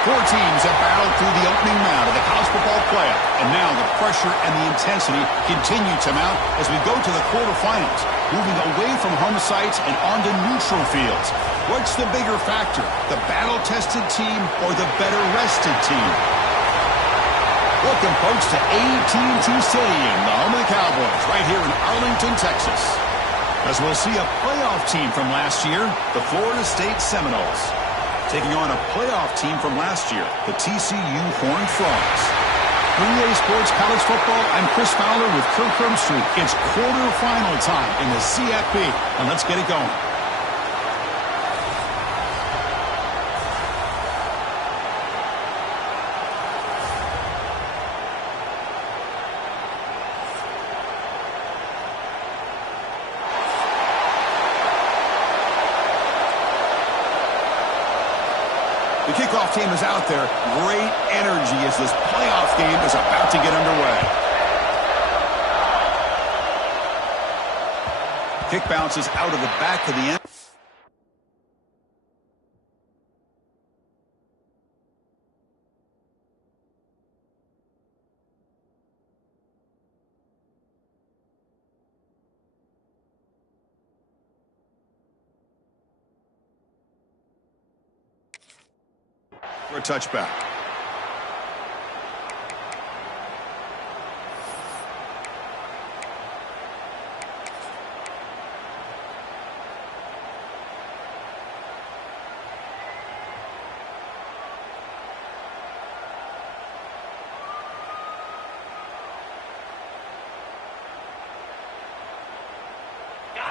Four teams have battled through the opening round of the college football playoff, and now the pressure and the intensity continue to mount as we go to the quarterfinals, moving away from home sites and onto neutral fields. What's the bigger factor, the battle-tested team or the better-rested team? Welcome, folks, to AT&T Stadium, the home of the Cowboys, right here in Arlington, Texas. As we'll see a playoff team from last year, the Florida State Seminoles, taking on a playoff team from last year, the TCU Horned Frogs. For EA Sports College Football, I'm Chris Fowler with Kirk Herbstreit. It's quarterfinal time in the CFP, and let's get it going. The kickoff team is out there. Great energy as this playoff game is about to get underway. Kick bounces out of the back of the end. For a touchback.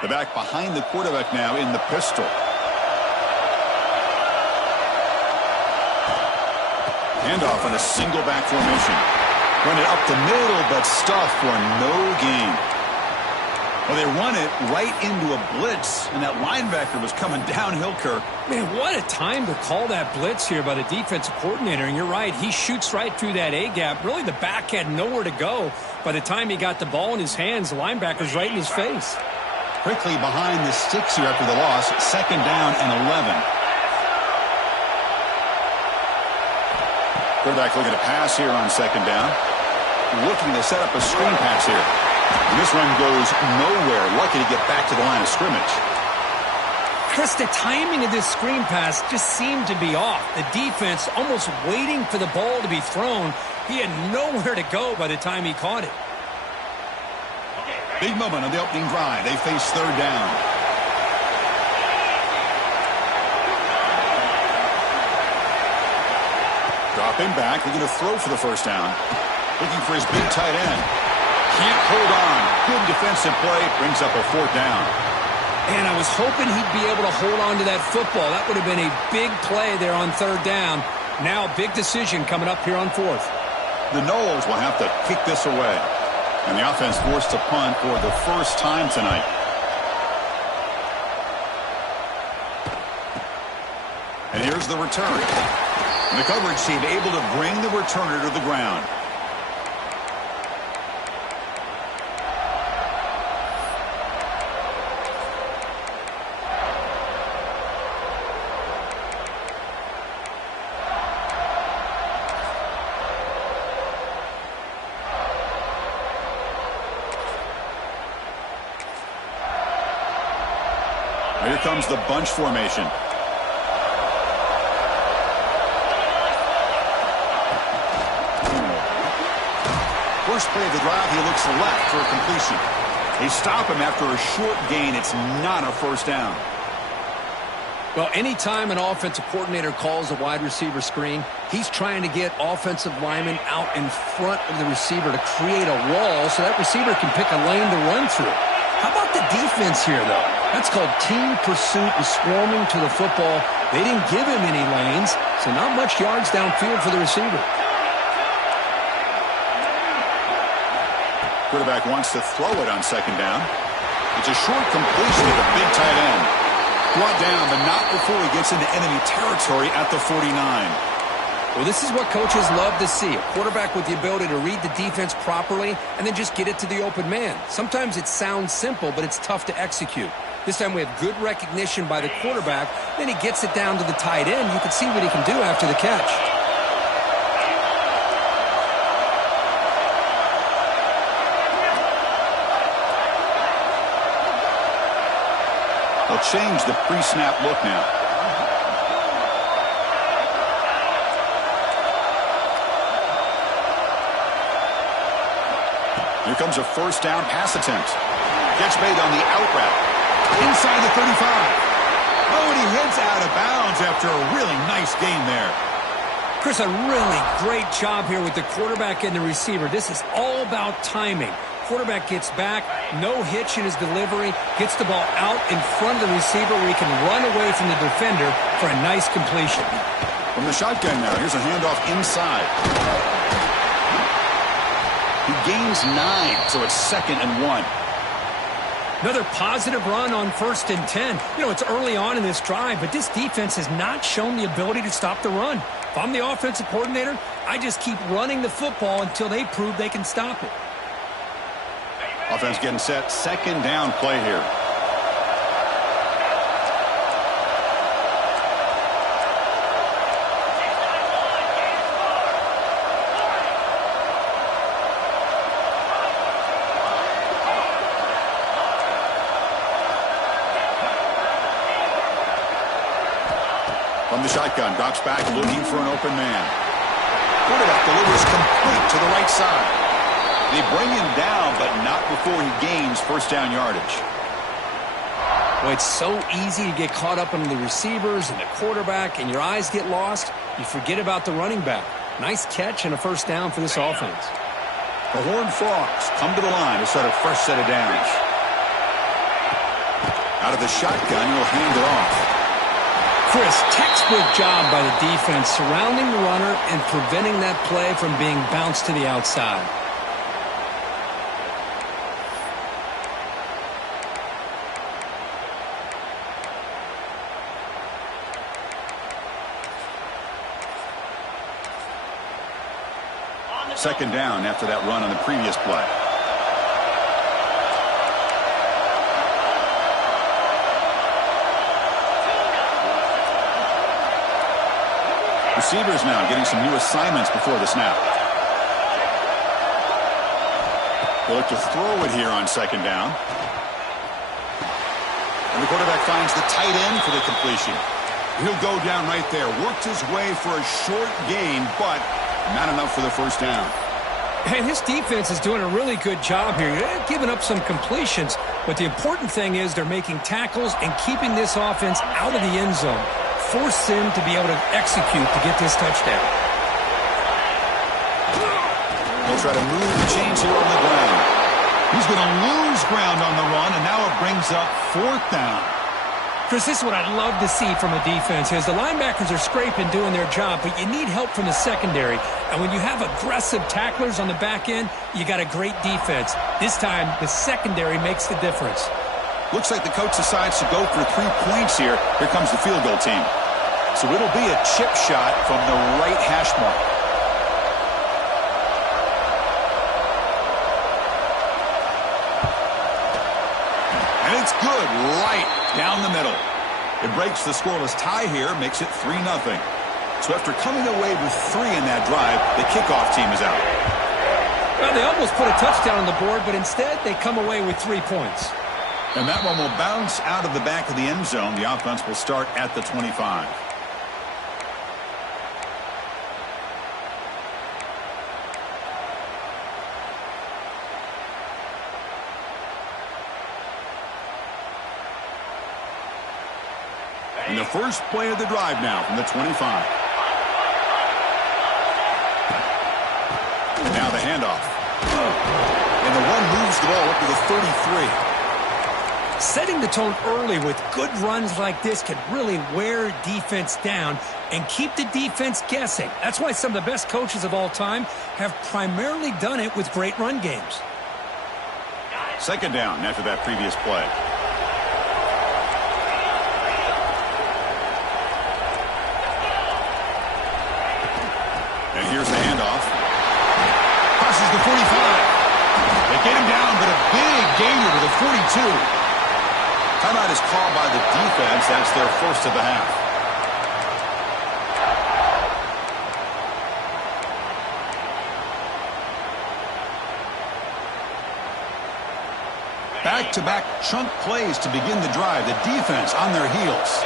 The back behind the quarterback now in the pistol. Handoff on a single back formation. Run it up the middle, but stuffed for no gain. Well, they run it right into a blitz, and that linebacker was coming downhill, Kirk. Man, what a time to call that blitz here by the defensive coordinator. And you're right, he shoots right through that A-gap. Really, the back had nowhere to go. By the time he got the ball in his hands, the linebacker's right in his face. Quickly behind the sticks here after the loss. Second down and 11. Quarterback looking to pass here on second down. Looking to set up a screen pass here. And this run goes nowhere. Lucky to get back to the line of scrimmage. Chris, the timing of this screen pass just seemed to be off. The defense almost waiting for the ball to be thrown. He had nowhere to go by the time he caught it. Big moment on the opening drive. They face third down. Dropping back, looking to throw for the first down. Looking for his big tight end. Can't hold on. Good defensive play. Brings up a fourth down. And I was hoping he'd be able to hold on to that football. That would have been a big play there on third down. Now a big decision coming up here on fourth. The Noles will have to kick this away. And the offense forced to punt for the first time tonight. And here's the return. And the coverage team able to bring the returner to the ground. Here comes the bunch formation. First play of the drive, he looks left for a completion. They stop him after a short gain. It's not a first down. Well, anytime an offensive coordinator calls a wide receiver screen, he's trying to get offensive linemen out in front of the receiver to create a wall so that receiver can pick a lane to run through. How about the defense here, though? That's called team pursuit and swarming to the football. They didn't give him any lanes, so not much yards downfield for the receiver. Quarterback wants to throw it on second down. It's a short completion to the big tight end. Brought down, but not before he gets into enemy territory at the 49. Well, this is what coaches love to see. A quarterback with the ability to read the defense properly and then just get it to the open man. Sometimes it sounds simple, but it's tough to execute. This time we have good recognition by the quarterback. Then he gets it down to the tight end. You can see what he can do after the catch. They'll change the pre-snap look now. Here comes a first down pass attempt. Gets made on the out route. Inside the 35. Oh, and he heads out of bounds after a really nice gain there. Chris, a really great job here with the quarterback and the receiver. This is all about timing. Quarterback gets back, no hitch in his delivery, gets the ball out in front of the receiver where he can run away from the defender for a nice completion. From the shotgun now, here's a handoff inside. He gains 9, so it's 2nd and 1. Another positive run on 1st and 10. You know, it's early on in this drive, but this defense has not shown the ability to stop the run. If I'm the offensive coordinator, I just keep running the football until they prove they can stop it. Offense getting set. 2nd down play here. From the shotgun, drops back, looking for an open man. Quarterback delivers complete to the right side. They bring him down, but not before he gains first down yardage. Well, it's so easy to get caught up in the receivers and the quarterback, and your eyes get lost. You forget about the running back. Nice catch and a first down for this offense. The Horned Frogs come to the line to set a fresh set of downs. Out of the shotgun, he'll hand it off. Chris, textbook job by the defense surrounding the runner and preventing that play from being bounced to the outside. Second down after that run on the previous play. Receivers now getting some new assignments before the snap. They look to throw it here on 2nd down. And the quarterback finds the tight end for the completion. He'll go down right there. Worked his way for a short gain, but not enough for the first down. And his defense is doing a really good job here. They're giving up some completions, but the important thing is they're making tackles and keeping this offense out of the end zone. Force him to be able to execute to get this touchdown. He'll try to move the chains here on the ground. He's going to lose ground on the run, and now it brings up 4th down. Chris, this is what I'd love to see from a defense is the linebackers are scraping, doing their job, but you need help from the secondary. And when you have aggressive tacklers on the back end, you got a great defense. This time, the secondary makes the difference. Looks like the coach decides to go for 3 points here. Here comes the field goal team. So it'll be a chip shot from the right hash mark. And it's good right down the middle. It breaks the scoreless tie here, makes it 3-0. So after coming away with 3 in that drive, the kickoff team is out. Well, they almost put a touchdown on the board, but instead they come away with 3 points. And that one will bounce out of the back of the end zone. The offense will start at the 25. And the first play of the drive now from the 25. And now the handoff. And the one moves the ball up to the 33. Setting the tone early with good runs like this can really wear defense down and keep the defense guessing. That's why some of the best coaches of all time have primarily done it with great run games. 2nd down after that previous play. And here's the handoff. Crosses the 45. They get him down, but a big gainer to the 42. Timeout is called by the defense. That's their first of the half. Back Back-to-back chunk plays to begin the drive. The defense on their heels.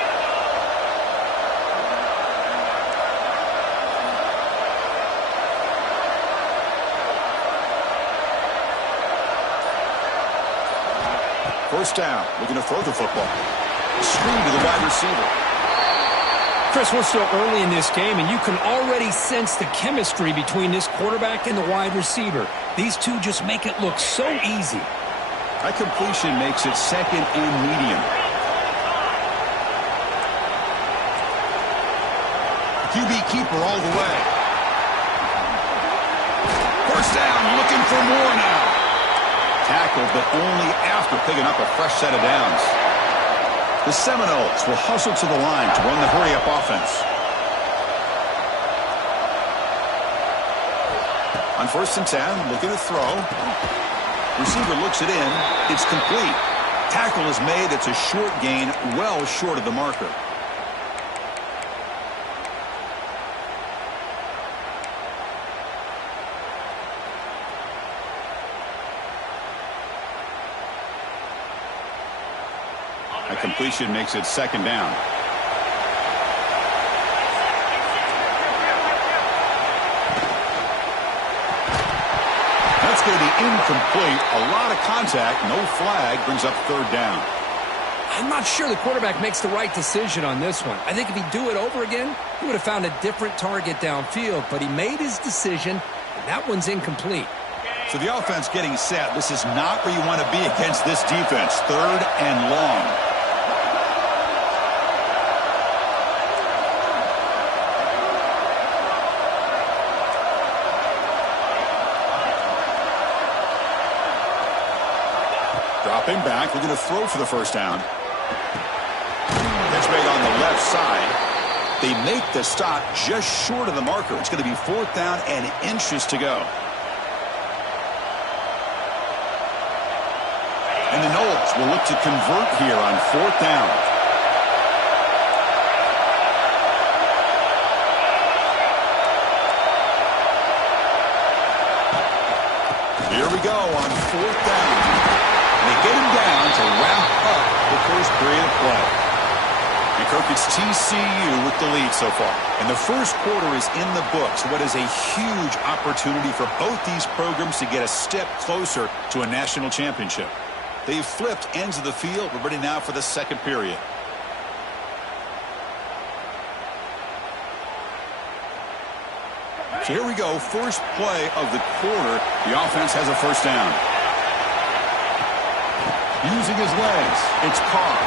First down, looking to throw the football. Screen to the wide receiver. Chris, we're still early in this game, and you can already sense the chemistry between this quarterback and the wide receiver. These two just make it look so easy. That completion makes it second and medium. QB keeper all the way. First down, looking for more now. Tackled, but only after picking up a fresh set of downs. The Seminoles will hustle to the line to run the hurry-up offense. On 1st and 10, looking to throw. Receiver looks it in. It's complete. Tackle is made. It's a short gain, well short of the marker. A completion makes it second down. That's going to be incomplete. A lot of contact. No flag. Brings up third down. I'm not sure the quarterback makes the right decision on this one. I think if he'd do it over again, he would have found a different target downfield. But he made his decision, and that one's incomplete. So the offense getting set. This is not where you want to be against this defense. Third and long. Dropping back, we're going to throw for the first down. Catch made on the left side. They make the stop just short of the marker. It's going to be 4th down and inches to go. And the Noles will look to convert here on 4th down. Here we go on 4th down. They get him down to wrap up the first period of play. And Kirk, it's TCU with the lead so far. And the first quarter is in the books. What is a huge opportunity for both these programs to get a step closer to a national championship. They've flipped ends of the field. We're ready now for the second period. So here we go. First play of the quarter. The offense has a first down. Using his legs, it's Carr.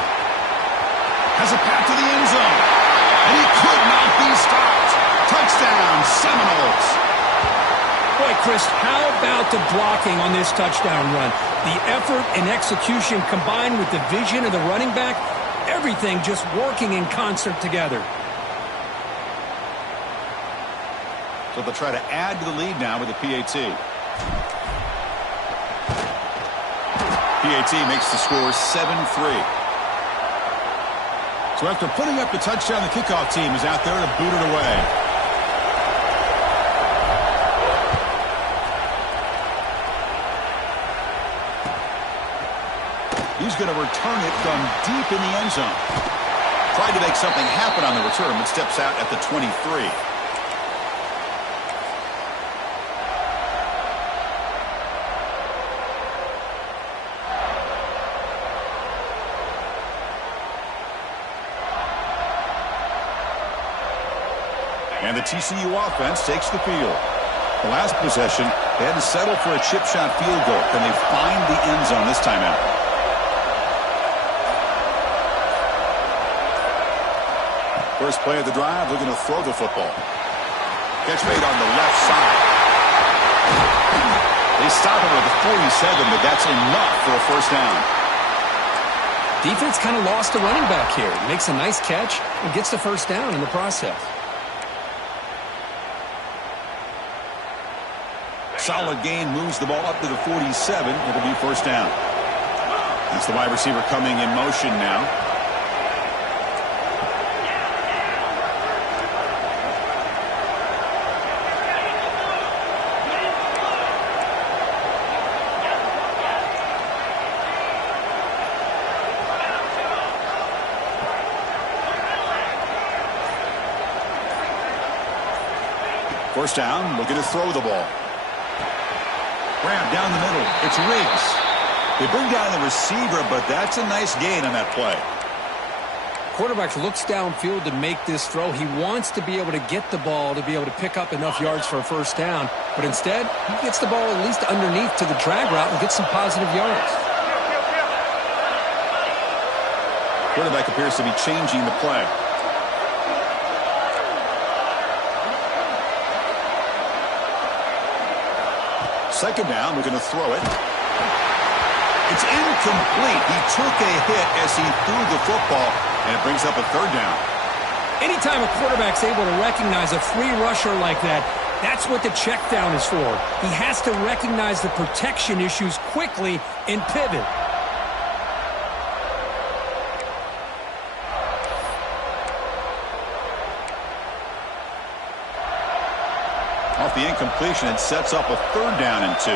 Has a path to the end zone. And he could not be stopped. Touchdown, Seminoles. Boy, Chris, how about the blocking on this touchdown run? The effort and execution combined with the vision of the running back, everything just working in concert together. So they'll try to add to the lead now with the PAT. PAT makes the score 7-3. So after putting up the touchdown, the kickoff team is out there to boot it away. He's going to return it from deep in the end zone. Tried to make something happen on the return, but steps out at the 23. And the TCU offense takes the field. The last possession, they had to settle for a chip shot field goal. Can they find the end zone this time out? First play of the drive, looking to throw the football. Catch made on the left side. They stop him at the 47, but that's enough for a first down. Defense kind of lost a running back here. Makes a nice catch and gets the first down in the process. Solid gain, moves the ball up to the 47. It'll be first down. That's the wide receiver coming in motion now. First down, looking to throw the ball. Grab down the middle. It's Riggs. They bring down the receiver, but that's a nice gain on that play. Quarterback looks downfield to make this throw. He wants to be able to get the ball to be able to pick up enough yards for a first down. But instead, he gets the ball at least underneath to the drag route and gets some positive yards. Quarterback appears to be changing the play. Second down, we're going to throw it. It's incomplete. He took a hit as he threw the football, and it brings up a third down. Anytime a quarterback's able to recognize a free rusher like that, that's what the check down is for. He has to recognize the protection issues quickly and pivot. Off the incompletion, it sets up a third down and 2.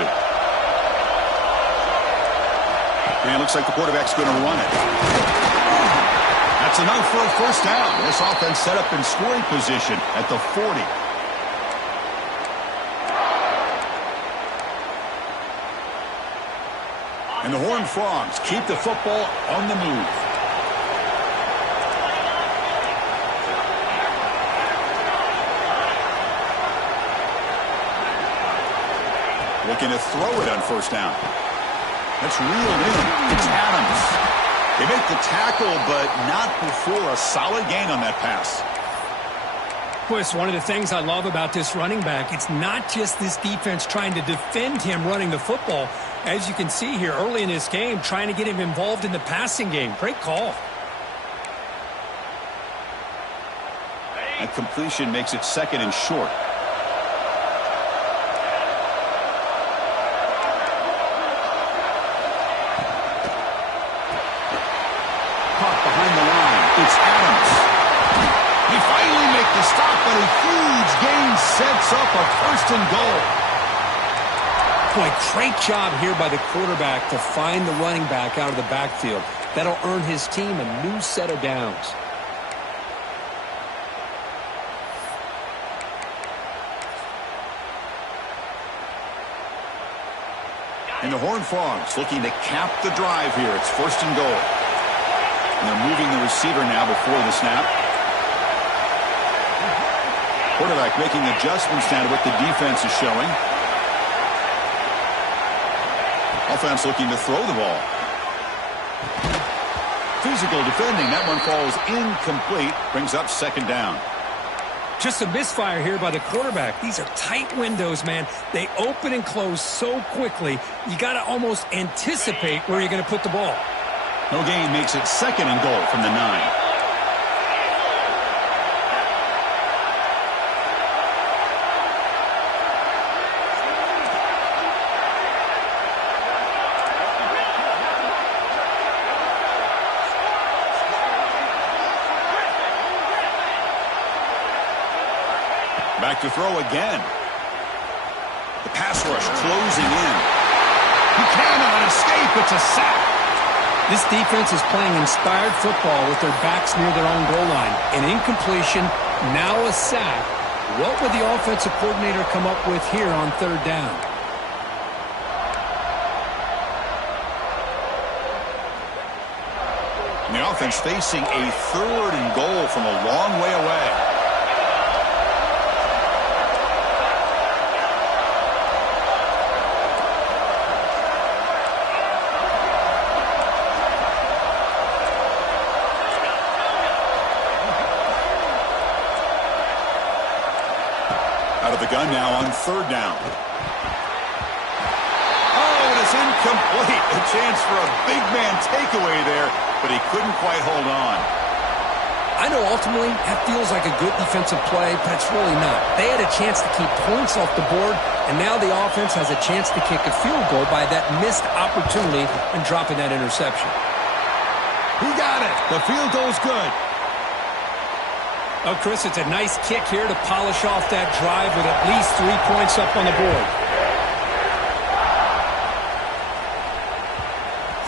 And it looks like the quarterback's going to run it. That's enough for a first down. This offense set up in scoring position at the 40. And the Horned Frogs keep the football on the move. Looking to throw it on first down. That's reeled in. It's Adams. They make the tackle, but not before a solid gain on that pass. Boy, it's one of the things I love about this running back. It's not just this defense trying to defend him running the football. As you can see here early in this game, trying to get him involved in the passing game. Great call. That completion makes it second and short. It's Adams. He finally makes the stop, but a huge gain sets up a first and goal. Boy, great job here by the quarterback to find the running back out of the backfield. That'll earn his team a new set of downs. And the Horned Frogs looking to cap the drive here. It's first and goal. And they're moving the receiver now before the snap. Quarterback making adjustments now to what the defense is showing. Offense looking to throw the ball. Physical defending. That one falls incomplete. Brings up second down. Just a misfire here by the quarterback. These are tight windows, man. They open and close so quickly. You got to almost anticipate where you're going to put the ball. No gain makes it second and goal from the 9. Back to throw again. The pass rush closing in. He cannot escape. It's a sack. This defense is playing inspired football with their backs near their own goal line. An incompletion, now a sack. What would the offensive coordinator come up with here on third down? And the offense facing a third and goal from a long way away. Out of the gun now on third down. Oh, it is incomplete. A chance for a big man takeaway there, but he couldn't quite hold on. I know ultimately that feels like a good defensive play, but it's really not. They had a chance to keep points off the board, and now the offense has a chance to kick a field goal by that missed opportunity and dropping that interception. He got it. The field goal's good. Oh, Chris, it's a nice kick here to polish off that drive with at least 3 points up on the board.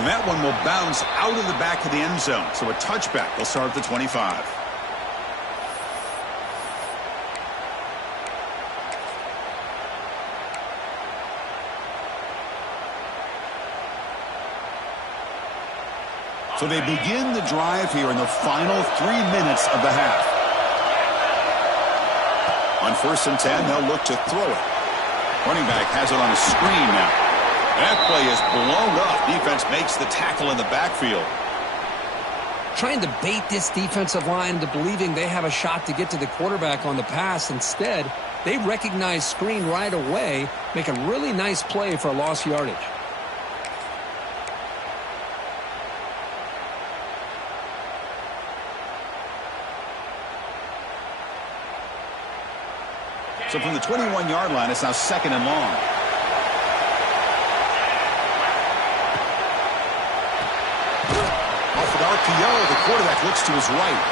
And that one will bounce out of the back of the end zone. So a touchback will start at the 25. So they begin the drive here in the final 3 minutes of the half. On 1st and 10, they'll look to throw it. Running back has it on a screen now. That play is blown up. Defense makes the tackle in the backfield. Trying to bait this defensive line into believing they have a shot to get to the quarterback on the pass. Instead, they recognize screen right away, make a really nice play for a lost yardage. So from the 21-yard line, it's now 2nd and long. Off an RPO, the quarterback looks to his right.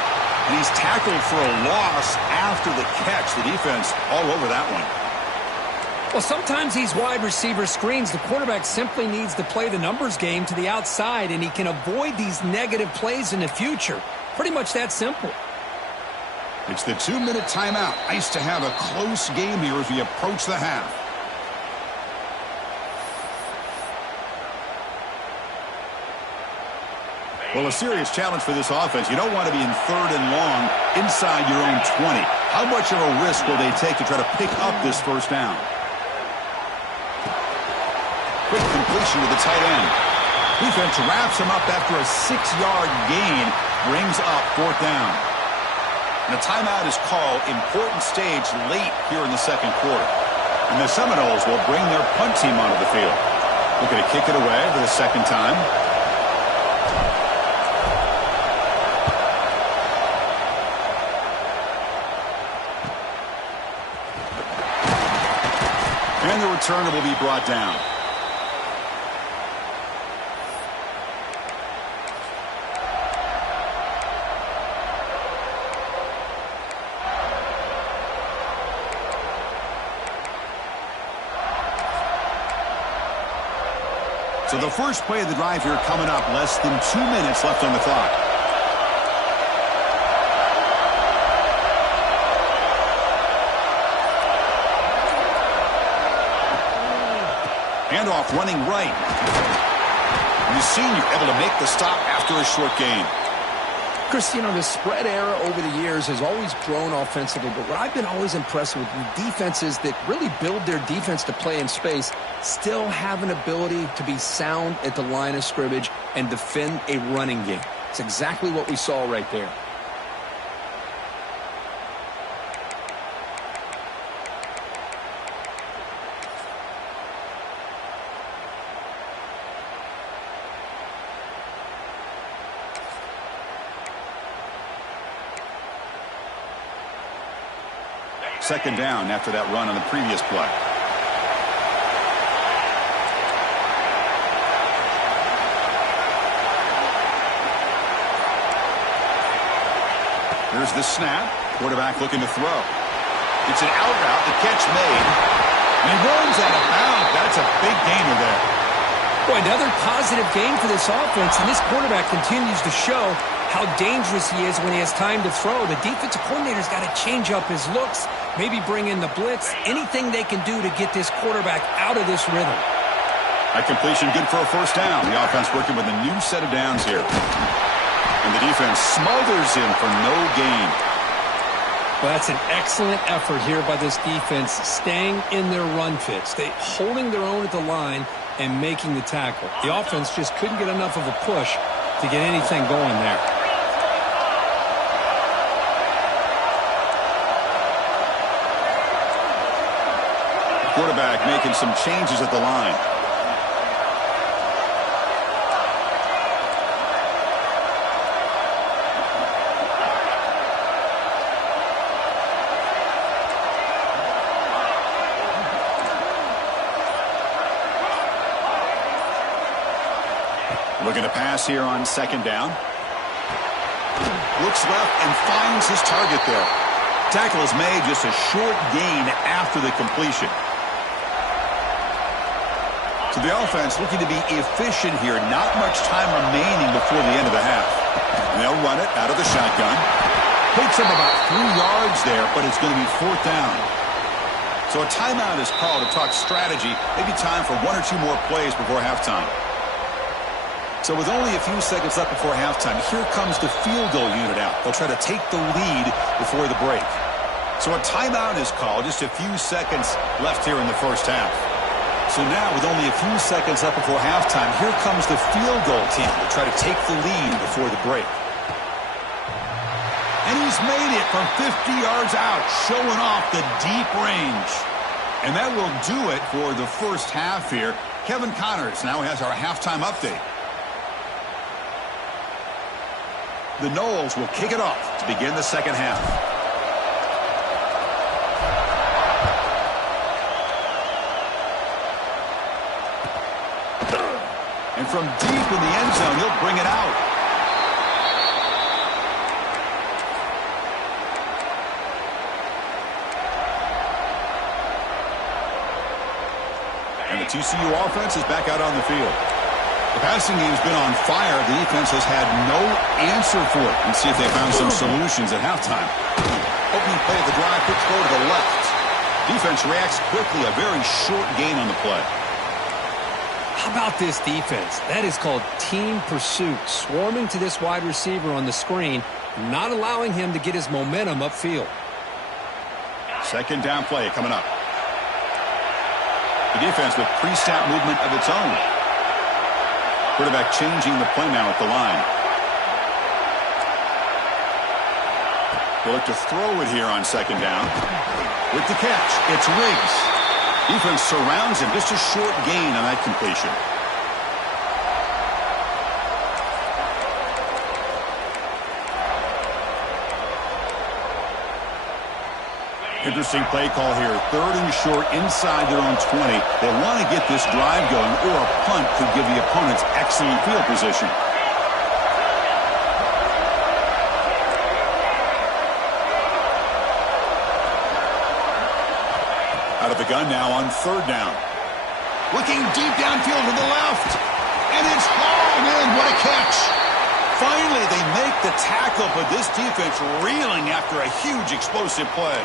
And he's tackled for a loss after the catch. The defense all over that one. Well, sometimes these wide receiver screens, the quarterback simply needs to play the numbers game to the outside, and he can avoid these negative plays in the future. Pretty much that simple. It's the 2-minute timeout. Nice to have a close game here as we approach the half. Well, a serious challenge for this offense. You don't want to be in 3rd and long inside your own 20. How much of a risk will they take to try to pick up this 1st down? Quick completion to the tight end. Defense wraps him up after a 6-yard gain. Brings up 4th down. And a timeout is called. Important stage late here in the 2nd quarter. And the Seminoles will bring their punt team onto the field. Looking to kick it away for the 2nd time. And the returner will be brought down. So the first play of the drive here coming up, less than 2 minutes left on the clock. Handoff running right. And the senior able to make the stop after a short gain. Chris, you know, the spread era over the years has always grown offensively, but what I've been always impressed with defenses that really build their defense to play in space still have an ability to be sound at the line of scrimmage and defend a running game. It's exactly what we saw right there. Second down after that run on the previous play. Here's the snap. Quarterback looking to throw. It's an out route. The catch made. And he runs out of bounds. That's a big gainer there. Boy, another positive game for this offense, and this quarterback continues to show how dangerous he is when he has time to throw. The defensive coordinator's got to change up his looks, maybe bring in the blitz, anything they can do to get this quarterback out of this rhythm. That completion good for a 1st down. The offense working with a new set of downs here. And the defense smothers him for no gain. Well, that's an excellent effort here by this defense, staying in their run fits. They holding their own at the line and making the tackle. The offense just couldn't get enough of a push to get anything going there. Quarterback making some changes at the line. Looking to pass here on 2nd down. Looks left and finds his target there. Tackle is made, just a short gain after the completion. So the offense looking to be efficient here. Not much time remaining before the end of the half. And they'll run it out of the shotgun. Takes him about 3 yards there, but it's going to be 4th down. So a timeout is called to talk strategy. Maybe time for 1 or 2 more plays before halftime. So with only a few seconds left before halftime, here comes the field goal unit out. They'll try to take the lead before the break. So a timeout is called, just a few seconds left here in the first half. So now with only a few seconds left before halftime, here comes the field goal team to try to take the lead before the break. And he's made it from 50 yards out, showing off the deep range. And that will do it for the first half here. Kevin Connors now has our halftime update. The Noles will kick it off to begin the second half. And from deep in the end zone, he'll bring it out. And the TCU offense is back out on the field. The passing game's been on fire. The defense has had no answer for it. Let's see if they found some solutions at halftime. Opening play of the drive, quick throw to the left. Defense reacts quickly. A very short gain on the play. How about this defense? That is called team pursuit. Swarming to this wide receiver on the screen, not allowing him to get his momentum upfield. Second down play coming up. The defense with pre-snap movement of its own. Quarterback changing the play now at the line. They'll look to throw it here on second down. With the catch, it's Riggs. Defense surrounds him. Just a short gain on that completion. Interesting play call here. Third and short inside their own 20. They want to get this drive going, or a punt could give the opponents excellent field position. Out of the gun now on third down. Looking deep downfield to the left. And it's hauled in. What a catch. Finally, they make the tackle, but this defense reeling after a huge explosive play.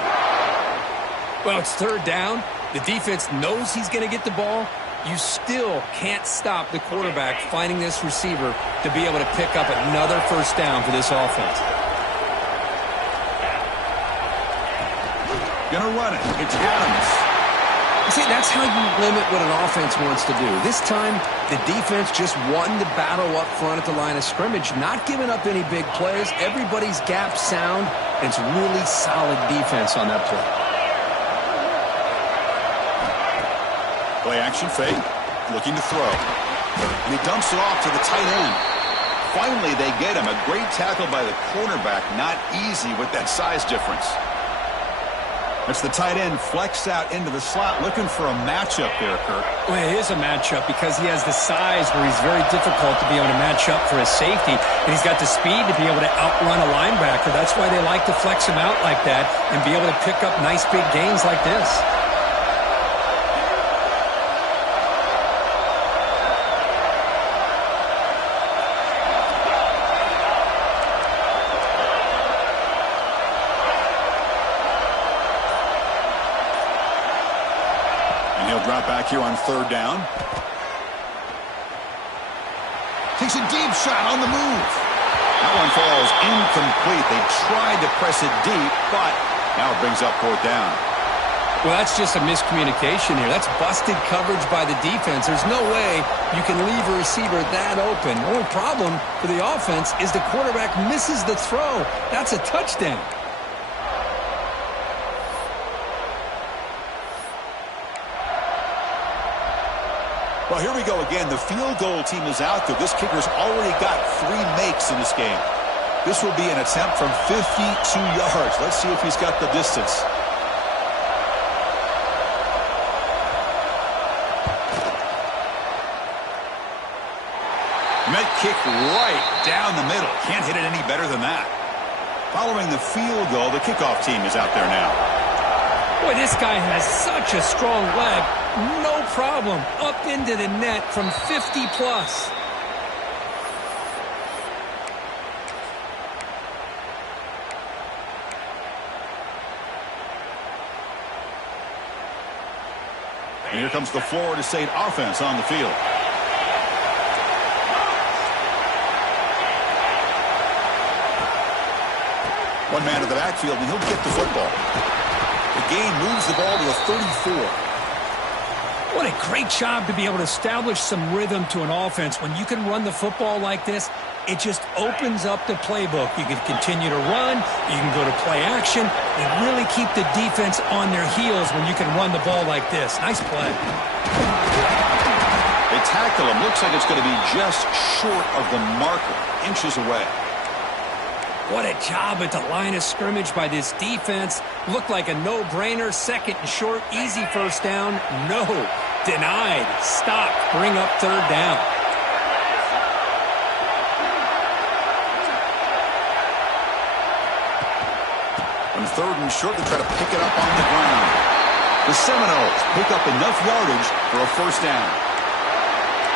Well, it's third down. The defense knows he's going to get the ball. You still can't stop the quarterback finding this receiver to be able to pick up another first down for this offense. Gonna run it. It's Adams. See, that's how you limit what an offense wants to do. This time, the defense just won the battle up front at the line of scrimmage, not giving up any big plays. Everybody's gap sound, and it's really solid defense on that play. Play action fake, looking to throw. And he dumps it off to the tight end. Finally, they get him. A great tackle by the cornerback. Not easy with that size difference. It's the tight end flexed out into the slot, looking for a matchup there, Kirk. Well, it is a matchup because he has the size where he's very difficult to be able to match up for his safety, and he's got the speed to be able to outrun a linebacker. That's why they like to flex him out like that and be able to pick up nice big gains like this. Drop back here on third down. Takes a deep shot on the move. That one falls incomplete. They tried to press it deep, but now it brings up fourth down. Well, that's just a miscommunication here. That's busted coverage by the defense. There's no way you can leave a receiver that open. The only problem for the offense is the quarterback misses the throw. That's a touchdown. Well, here we go again. The field goal team is out there. This kicker's already got 3 makes in this game. This will be an attempt from 52 yards. Let's see if he's got the distance. And that kick right down the middle. Can't hit it any better than that. Following the field goal, the kickoff team is out there now. Boy, this guy has such a strong leg. No problem. Up into the net from 50 plus. And here comes the Florida State offense on the field. One man in the backfield, and he'll get the football. The gain moves the ball to the 34. What a great job to be able to establish some rhythm to an offense. When you can run the football like this, it just opens up the playbook. You can continue to run. You can go to play action. And really keep the defense on their heels when you can run the ball like this. Nice play. They tackle him. Looks like it's going to be just short of the marker. Inches away. What a job at the line of scrimmage by this defense. Looked like a no-brainer. Second and short. Easy first down. No. Denied. Stopped. Bring up third down. On third and short, they try to pick it up on the ground. The Seminoles pick up enough yardage for a first down.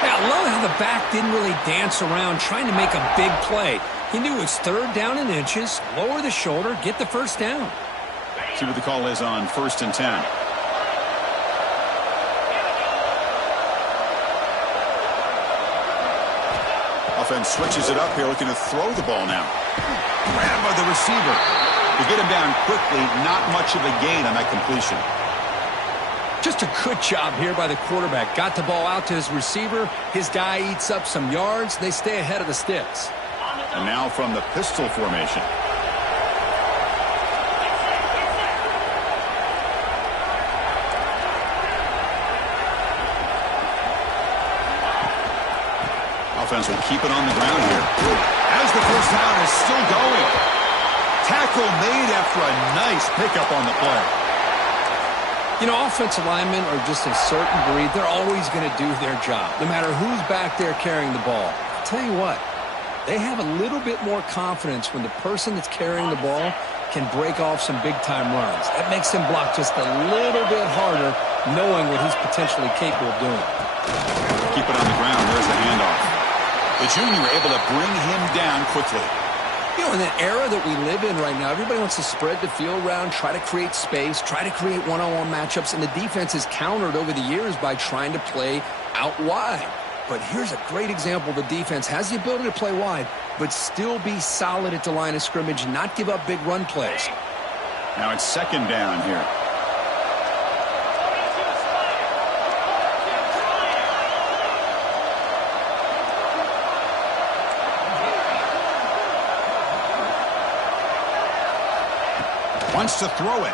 Yeah, I love how the back didn't really dance around trying to make a big play. He knew it's third down in inches, lower the shoulder, get the first down. See what the call is on 1st and 10. Offense switches it up here, looking to throw the ball now. Grabbed by the receiver. To get him down quickly, not much of a gain on that completion. Just a good job here by the quarterback. Got the ball out to his receiver. His guy eats up some yards. They stay ahead of the sticks. And now from the pistol formation. Offense will keep it on the ground here. As the first down is still going. Tackle made after a nice pickup on the play. You know, offensive linemen are just a certain breed. They're always going to do their job, no matter who's back there carrying the ball. I'll tell you what, they have a little bit more confidence when the person that's carrying the ball can break off some big-time runs. That makes him block just a little bit harder, knowing what he's potentially capable of doing. Keep it on the ground. There's the handoff. The junior able to bring him down quickly. You know, in the era that we live in right now, everybody wants to spread the field around, try to create space, try to create one-on-one matchups, and the defense is countered over the years by trying to play out wide. But here's a great example. The defense has the ability to play wide, but still be solid at the line of scrimmage and not give up big run plays. Now it's second down here. Wants to throw it.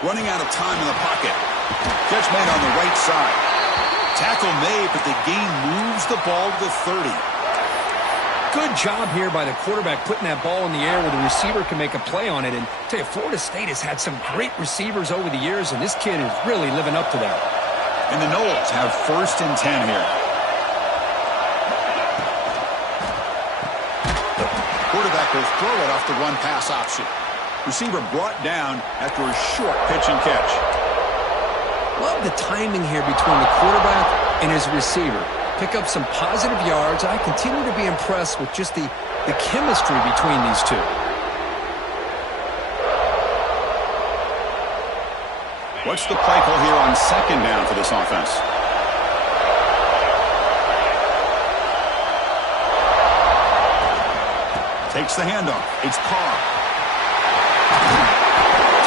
Running out of time in the pocket. Catch made on the right side. Tackle made, but the gain moves the ball to the 30. Good job here by the quarterback putting that ball in the air where the receiver can make a play on it. And I tell you, Florida State has had some great receivers over the years, and this kid is really living up to that. And the Noles have 1st and 10 here. The quarterback will throw it off the run-pass option. Receiver brought down after a short pitch and catch. Love the timing here between the quarterback and his receiver. Pick up some positive yards. I continue to be impressed with just the chemistry between these two. What's the play call here on second down for this offense? Takes the handoff. It's Carr.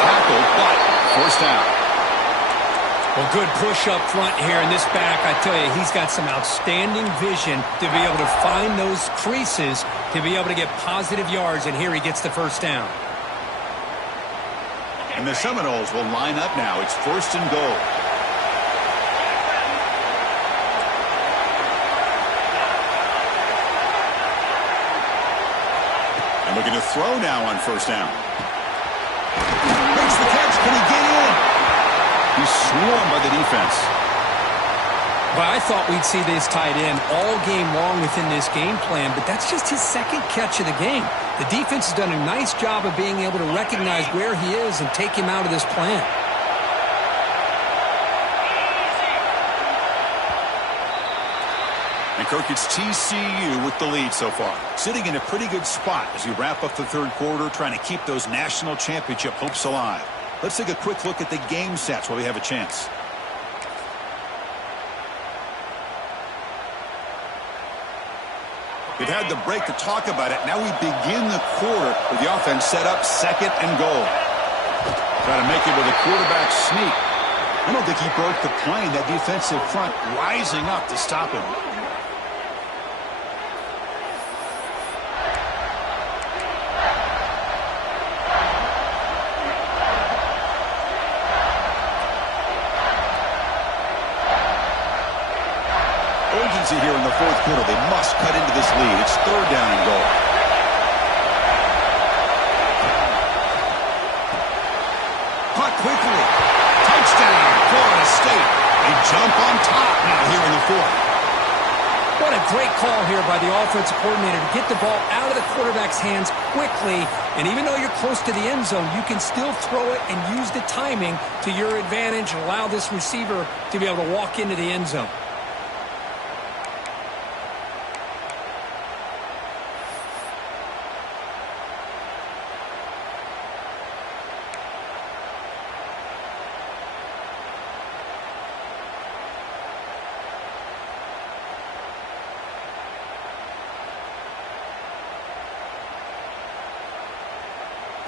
Tackle, but first down. Well, good push up front here in this back. I tell you, he's got some outstanding vision to be able to find those creases, to be able to get positive yards, and here he gets the first down. And the Seminoles will line up now. It's 1st and goal. And looking to throw now on first down. Makes the catch. Can he get in? He's swarmed by the defense. Well, I thought we'd see this tight end all game long within this game plan, but that's just his second catch of the game. The defense has done a nice job of being able to recognize where he is and take him out of this plan. And Kirk, it's TCU with the lead so far. Sitting in a pretty good spot as we wrap up the third quarter, trying to keep those national championship hopes alive. Let's take a quick look at the game sets while we have a chance. They've had the break to talk about it. Now we begin the quarter with the offense set up, 2nd and goal. Trying to make it with a quarterback sneak. I don't think he broke the plane. That defensive front rising up to stop him. Urgency here in the 4th quarter. They must cut into this lead. It's 3rd down and goal. Caught quickly. Touchdown, Florida State. They jump on top now here in the 4th. What a great call here by the offensive coordinator to get the ball out of the quarterback's hands quickly. And even though you're close to the end zone, you can still throw it and use the timing to your advantage and allow this receiver to be able to walk into the end zone.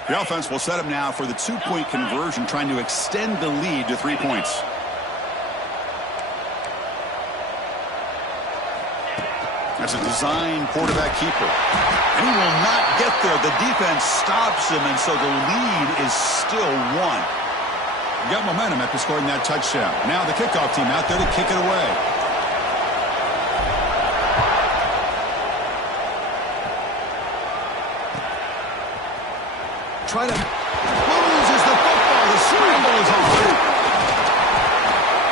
The offense will set up now for the 2-point conversion, trying to extend the lead to 3 points. That's a design quarterback keeper. And he will not get there. The defense stops him, and so the lead is still 1. Got momentum after scoring that touchdown. Now the kickoff team out there to kick it away. Try to loses the football. The scramble is on.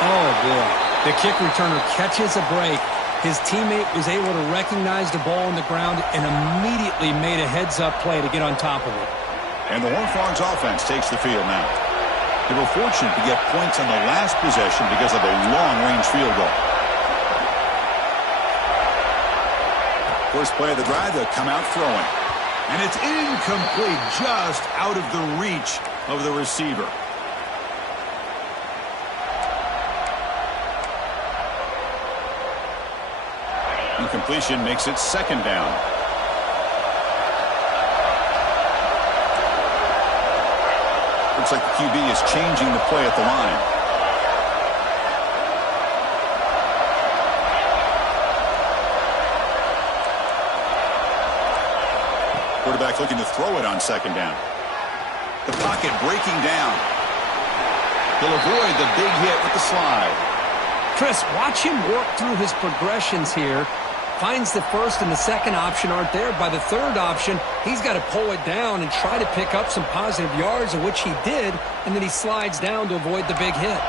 Oh, boy. The kick returner catches a break. His teammate was able to recognize the ball on the ground and immediately made a heads-up play to get on top of it. And the Horned Frogs offense takes the field now. They were fortunate to get points on the last possession because of a long-range field goal. First play of the drive, they'll come out throwing. And it's incomplete, just out of the reach of the receiver. Incompletion makes it 2nd down. Looks like the QB is changing the play at the line. Quarterback looking to throw it on 2nd down. The pocket breaking down. He'll avoid the big hit with the slide. Chris, watch him work through his progressions here. Finds the first and the second option aren't there. By the third option, he's got to pull it down and try to pick up some positive yards, of which he did, and then he slides down to avoid the big hit.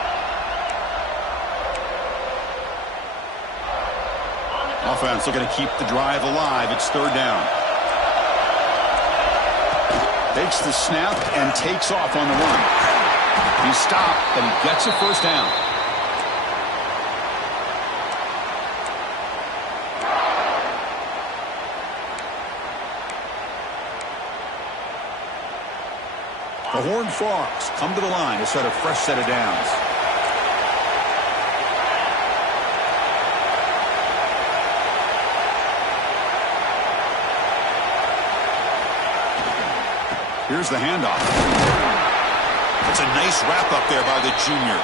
Offense looking to keep the drive alive. It's 3rd down. Takes the snap and takes off on the run. He stopped, but he gets a 1st down. The Horned Frogs come to the line to set a fresh set of downs. Here's the handoff. It's a nice wrap-up there by the junior.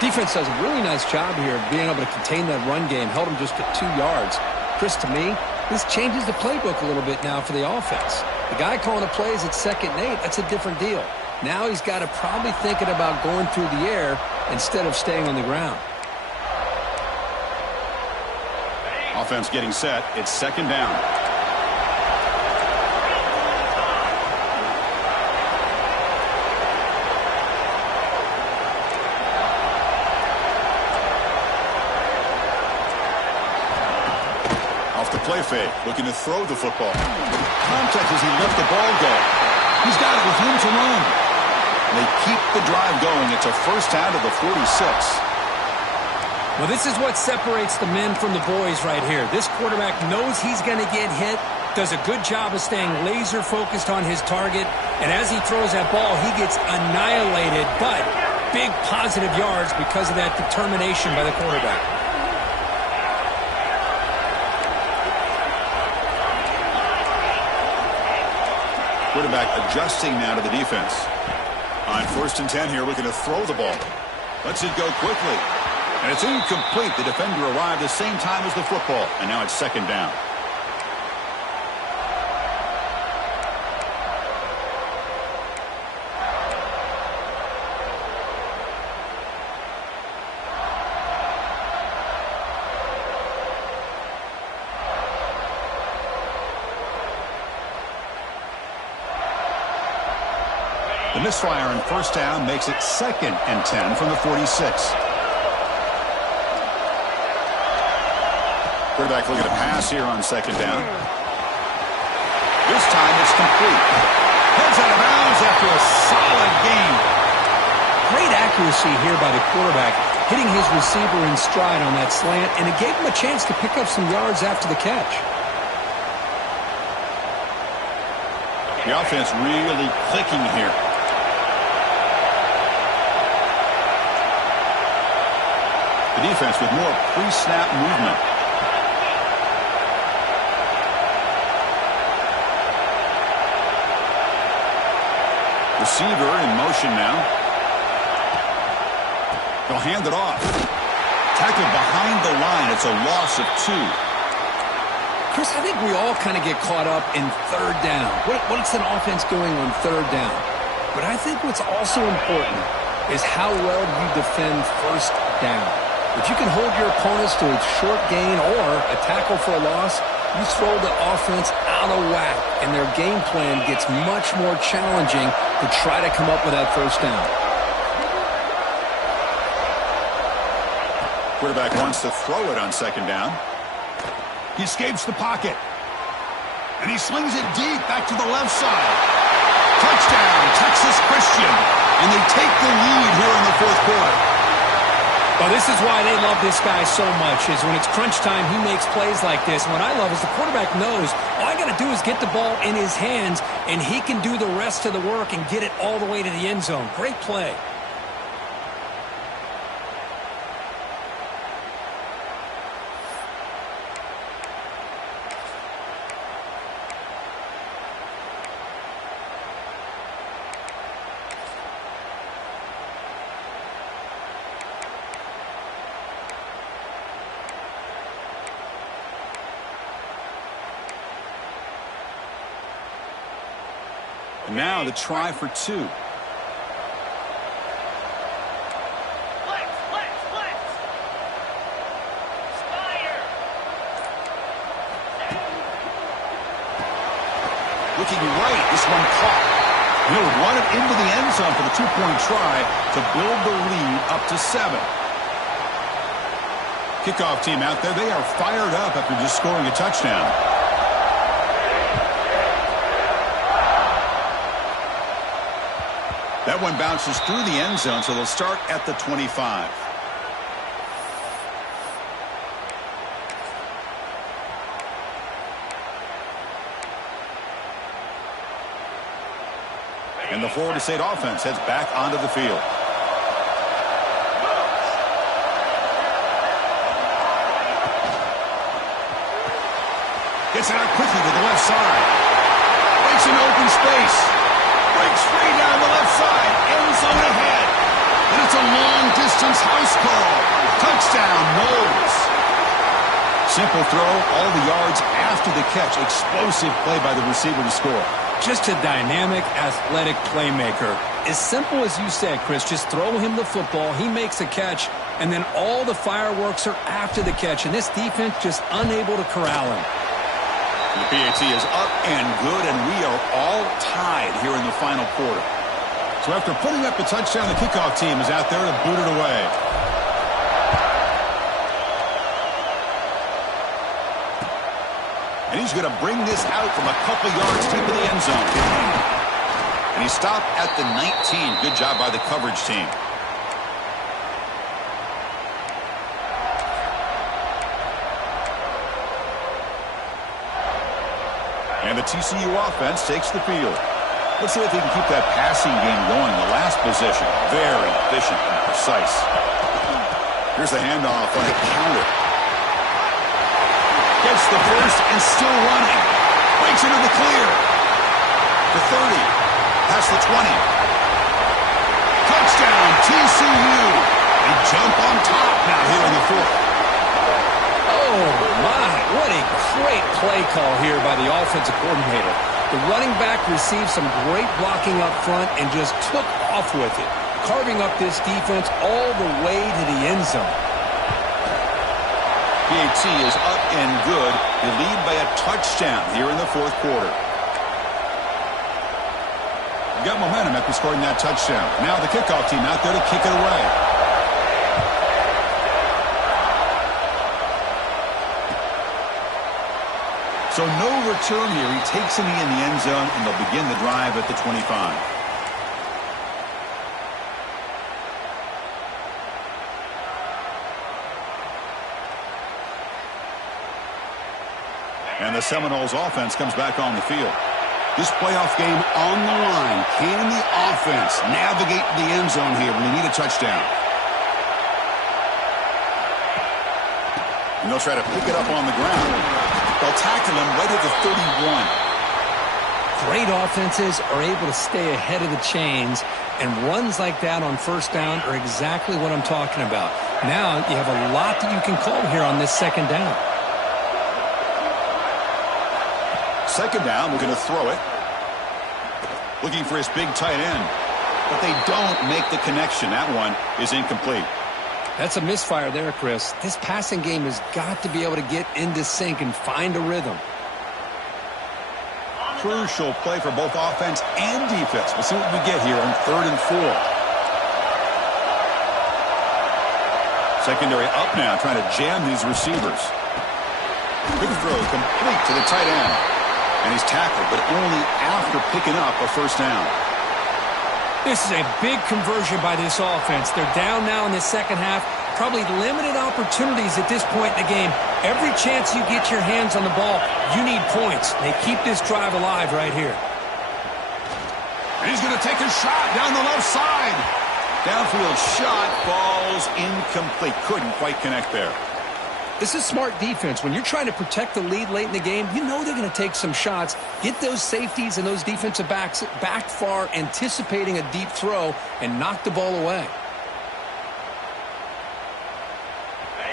Defense does a really nice job here of being able to contain that run game. Held him just at 2 yards. Chris, to me, this changes the playbook a little bit now for the offense. The guy calling the plays at 2nd and 8, that's a different deal. Now he's got to probably thinking about going through the air instead of staying on the ground. Offense getting set. It's 2nd down. Off the play fake, looking to throw the football. Contact as he let the ball go. He's got it with room to run. They keep the drive going. It's a 1st down to the 46. Well, this is what separates the men from the boys right here. This quarterback knows he's going to get hit, does a good job of staying laser focused on his target, and as he throws that ball, he gets annihilated, but big positive yards because of that determination by the quarterback. Quarterback adjusting now to the defense. On 1st and 10 here, looking to throw the ball. Lets it go quickly. And it's incomplete. The defender arrived the same time as the football. And now it's 2nd down. The misfire on 1st down makes it 2nd and 10 from the 46. Quarterback looking to pass here on 2nd down. This time it's complete. Heads out of bounds after a solid gain. Great accuracy here by the quarterback, hitting his receiver in stride on that slant, and it gave him a chance to pick up some yards after the catch. The offense really clicking here. The defense with more pre-snap movement. Receiver in motion now. They'll hand it off. Tackled behind the line. It's a loss of 2. Chris, I think we all kind of get caught up in 3rd down. What's an offense doing on 3rd down? But I think what's also important is how well you defend 1st down. If you can hold your opponents to a short gain or a tackle for a loss, you throw the offense out of whack, and their game plan gets much more challenging to try to come up with that 1st down. Quarterback wants to throw it on 2nd down. He escapes the pocket. And he slings it deep back to the left side. Touchdown, Texas Christian. And they take the lead here in the 4th quarter. Well, this is why they love this guy so much, is when it's crunch time, he makes plays like this. And what I love is the quarterback knows all I got to do is get the ball in his hands, and he can do the rest of the work and get it all the way to the end zone. Great play. And now the try for 2. Looking right, this one caught. And he'll run it into the end zone for the 2-point try to build the lead up to 7. Kickoff team out there, they are fired up after just scoring a touchdown. That one bounces through the end zone, so they'll start at the 25. And the Florida State offense heads back onto the field. Gets it out quickly to the left side. Breaks an open space. Breaks free down the left side. End zone ahead. And it's a long-distance house call. Touchdown, Knowles. Simple throw, all the yards after the catch. Explosive play by the receiver to score. Just a dynamic, athletic playmaker. As simple as you said, Chris, just throw him the football, he makes a catch, and then all the fireworks are after the catch, and this defense just unable to corral him. The PAT is up and good, and we are all tied here in the final quarter. So after putting up the touchdown, the kickoff team is out there to boot it away. And he's going to bring this out from a couple yards deep in the end zone. And he stopped at the 19. Good job by the coverage team. And the TCU offense takes the field. Let's see if they can keep that passing game going. The last possession, very efficient and precise. Here's the handoff on the counter. Gets the first and still running. Breaks into the clear. The 30. Past the 20. Touchdown, TCU. They jump on top now here in the fourth. Oh, my. What a great play call here by the offensive coordinator. The running back received some great blocking up front and just took off with it, carving up this defense all the way to the end zone. PAT is up and good. They lead by a touchdown here in the fourth quarter. We've got momentum after scoring that touchdown. Now the kickoff team out there to kick it away. So no return here. He takes it in the end zone, and they'll begin the drive at the 25. And the Seminoles offense comes back on the field. This playoff game on the line. Can the offense navigate the end zone here when they need a touchdown? And they'll try to pick it up on the ground. They'll tackle him right at the 31. Great offenses are able to stay ahead of the chains, and runs like that on first down are exactly what I'm talking about. Now you have a lot that you can call here on this second down. Second down, we're going to throw it. Looking for his big tight end. But they don't make the connection. That one is incomplete. That's a misfire there, Chris. This passing game has got to be able to get into sync and find a rhythm. Crucial play for both offense and defense. We'll see what we get here on 3rd and 4. Secondary up now, trying to jam these receivers. Big throw complete to the tight end. And he's tackled, but only after picking up a first down. This is a big conversion by this offense. They're down now in the second half. Probably limited opportunities at this point in the game. Every chance you get your hands on the ball, you need points. They keep this drive alive right here. And he's going to take a shot down the left side. Downfield shot falls incomplete. Couldn't quite connect there. This is smart defense. When you're trying to protect the lead late in the game, you know they're going to take some shots, get those safeties and those defensive backs back far, anticipating a deep throw, and knock the ball away.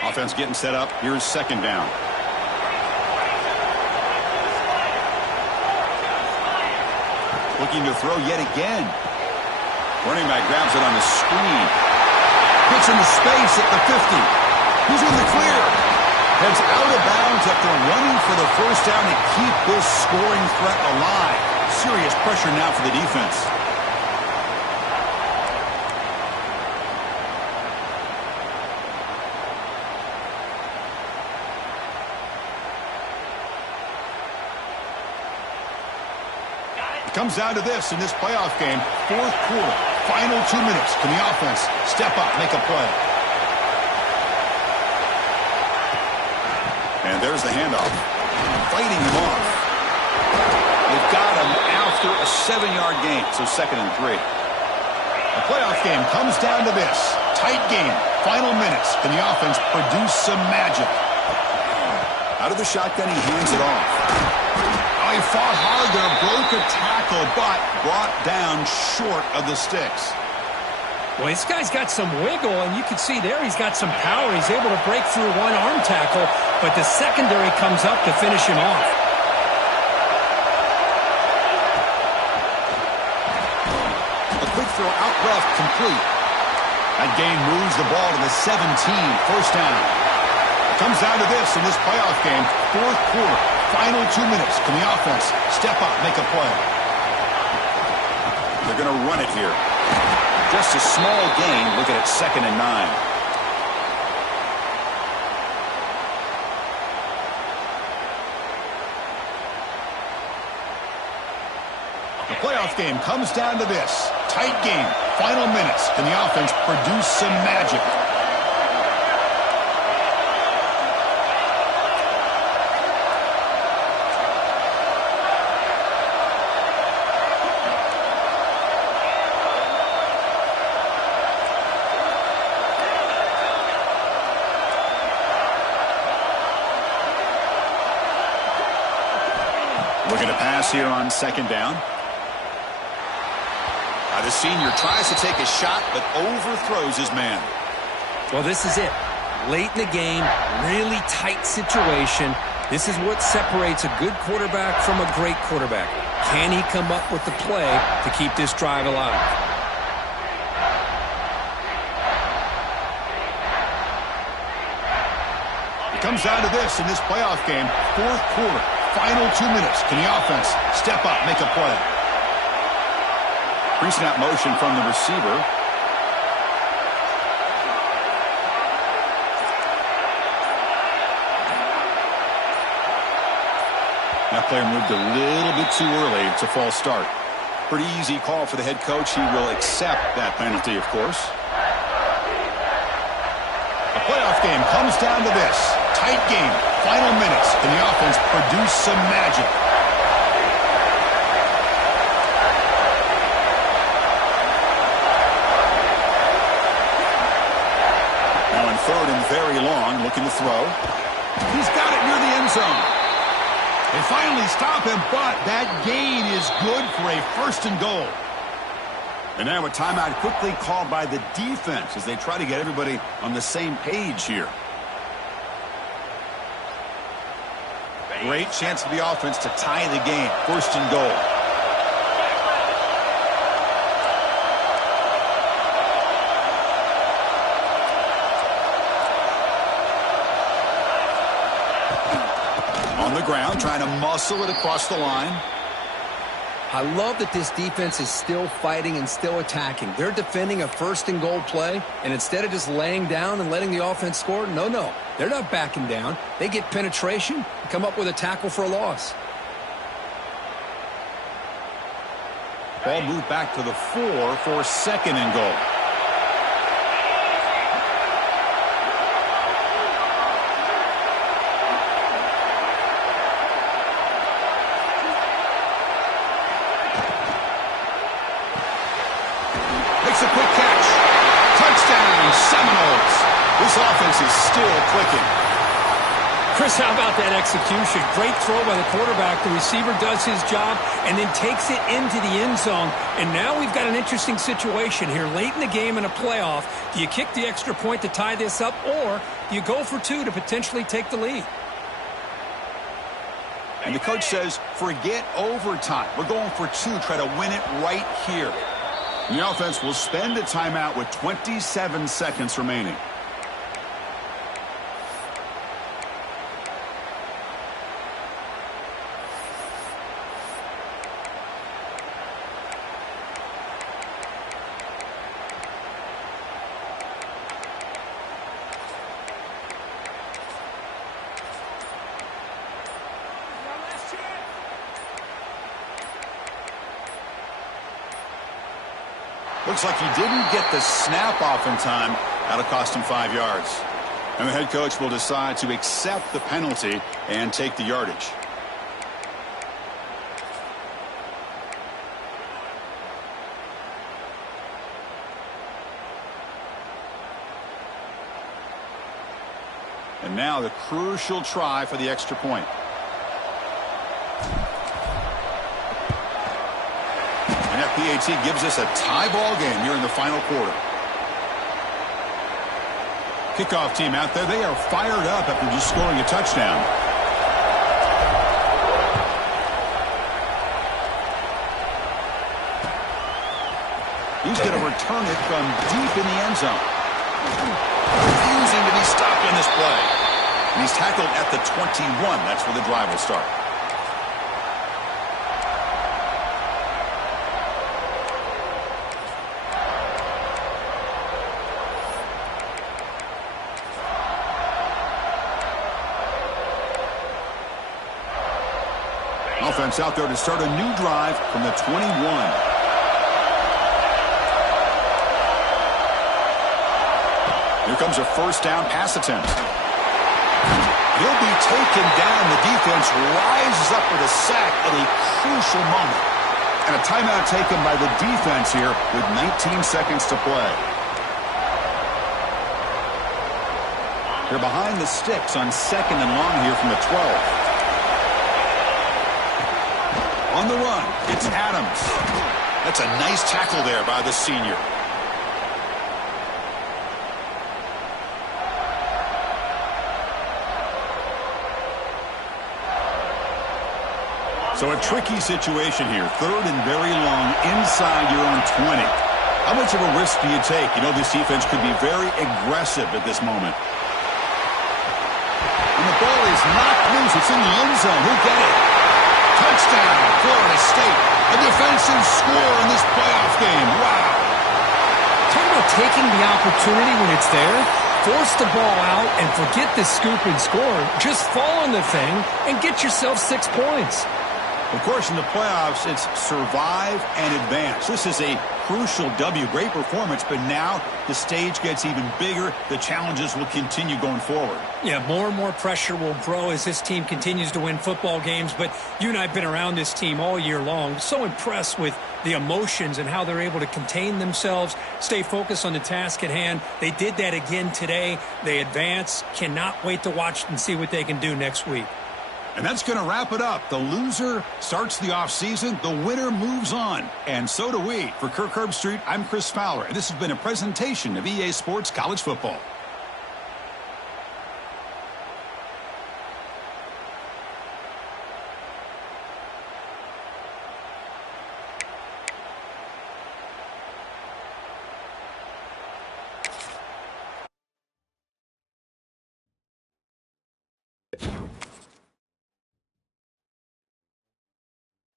Offense getting set up. Here's second down. Looking to throw yet again. Running back grabs it on the screen. Gets into space at the 50. He's in the clear. Heads out of bounds after running for the first down to keep this scoring threat alive. Serious pressure now for the defense. It comes down to this in this playoff game. Fourth quarter, final 2 minutes. Can the offense step up, make a play? And there's the handoff. Fighting him off. They've got him after a 7-yard gain, so 2nd and 3. The playoff game comes down to this. Tight game, final minutes. Can the offense produce some magic? Out of the shotgun, he hands it off. Oh, he fought hard there, broke a tackle, but brought down short of the sticks. Well, this guy's got some wiggle, and you can see there he's got some power. He's able to break through one arm tackle, but the secondary comes up to finish him off. A quick throw out rough, complete. That gain moves the ball to the 17, first down. It comes down to this in this playoff game, fourth quarter, final 2 minutes. Can the offense step up, make a play? They're going to run it here. Just a small gain. Look at it, 2nd and 9. The playoff game comes down to this. Tight game. Final minutes. Can the offense produce some magic? Looking to pass here on second down. The senior tries to take a shot, but overthrows his man. Well, this is it. Late in the game, really tight situation. This is what separates a good quarterback from a great quarterback. Can he come up with the play to keep this drive alive? It comes down to this in this playoff game. Fourth quarter, final 2 minutes. Can the offense step up, make a play? Pre-snap motion from the receiver. That player moved a little bit too early. It's a false start. Pretty easy call for the head coach. He will accept that penalty, of course. The playoff game comes down to this. Tight game. Final minutes. Can the offense produce some magic? Now in third and very long, looking to throw. He's got it near the end zone. They finally stop him, but that gain is good for a first and goal. And now a timeout quickly called by the defense as they try to get everybody on the same page here. Great chance for the offense to tie the game. First and goal. On the ground, trying to muscle it across the line. I love that this defense is still fighting and still attacking. They're defending a first and goal play, and instead of just laying down and letting the offense score, no. They're not backing down. They get penetration and come up with a tackle for a loss. Ball moved back to the 4 for second and goal. Makes a quick catch. Touchdown, Seminoles. This offense is still clicking. Chris, how about that execution? Great throw by the quarterback. The receiver does his job and then takes it into the end zone. And now we've got an interesting situation here. Late in the game in a playoff, do you kick the extra point to tie this up, or do you go for 2 to potentially take the lead? And the coach says, forget overtime. We're going for 2. Try to win it right here. The offense will spend a timeout with 27 seconds remaining. Looks like he didn't get the snap off in time. That'll cost him 5 yards. And the head coach will decide to accept the penalty and take the yardage. And now the crucial try for the extra point. And FPAT gives us a tie ball game here in the final quarter. Kickoff team out there, they are fired up after just scoring a touchdown. He's going to return it from deep in the end zone. Refusing to be stopped on this play. And he's tackled at the 21. That's where the drive will start. Offense out there to start a new drive from the 21. Here comes a first down pass attempt. He'll be taken down. The defense rises up with a sack at a crucial moment. And a timeout taken by the defense here with 19 seconds to play. They're behind the sticks on second and long here from the 12. On the run, it's Adams. That's a nice tackle there by the senior. So a tricky situation here. 3rd and very long inside your own 20. How much of a risk do you take? You know, this defense could be very aggressive at this moment. And the ball is knocked loose. It's in the end zone. Who'll get it? Touchdown, Florida State. A defensive score in this playoff game. Wow. Talk about taking the opportunity when it's there. Force the ball out and forget the scoop and score. Just fall on the thing and get yourself 6 points. Of course, in the playoffs, it's survive and advance. This is a crucial W. Great performance, but now the stage gets even bigger. The challenges will continue going forward. Yeah, more and more pressure will grow as this team continues to win football games, but you and I have been around this team all year long. So impressed with the emotions and how they're able to contain themselves, stay focused on the task at hand. They did that again today. They advance. Cannot wait to watch and see what they can do next week. And that's going to wrap it up. The loser starts the offseason. The winner moves on. And so do we. For Kirk Herbstreit, I'm Chris Fowler, and this has been a presentation of EA Sports College Football.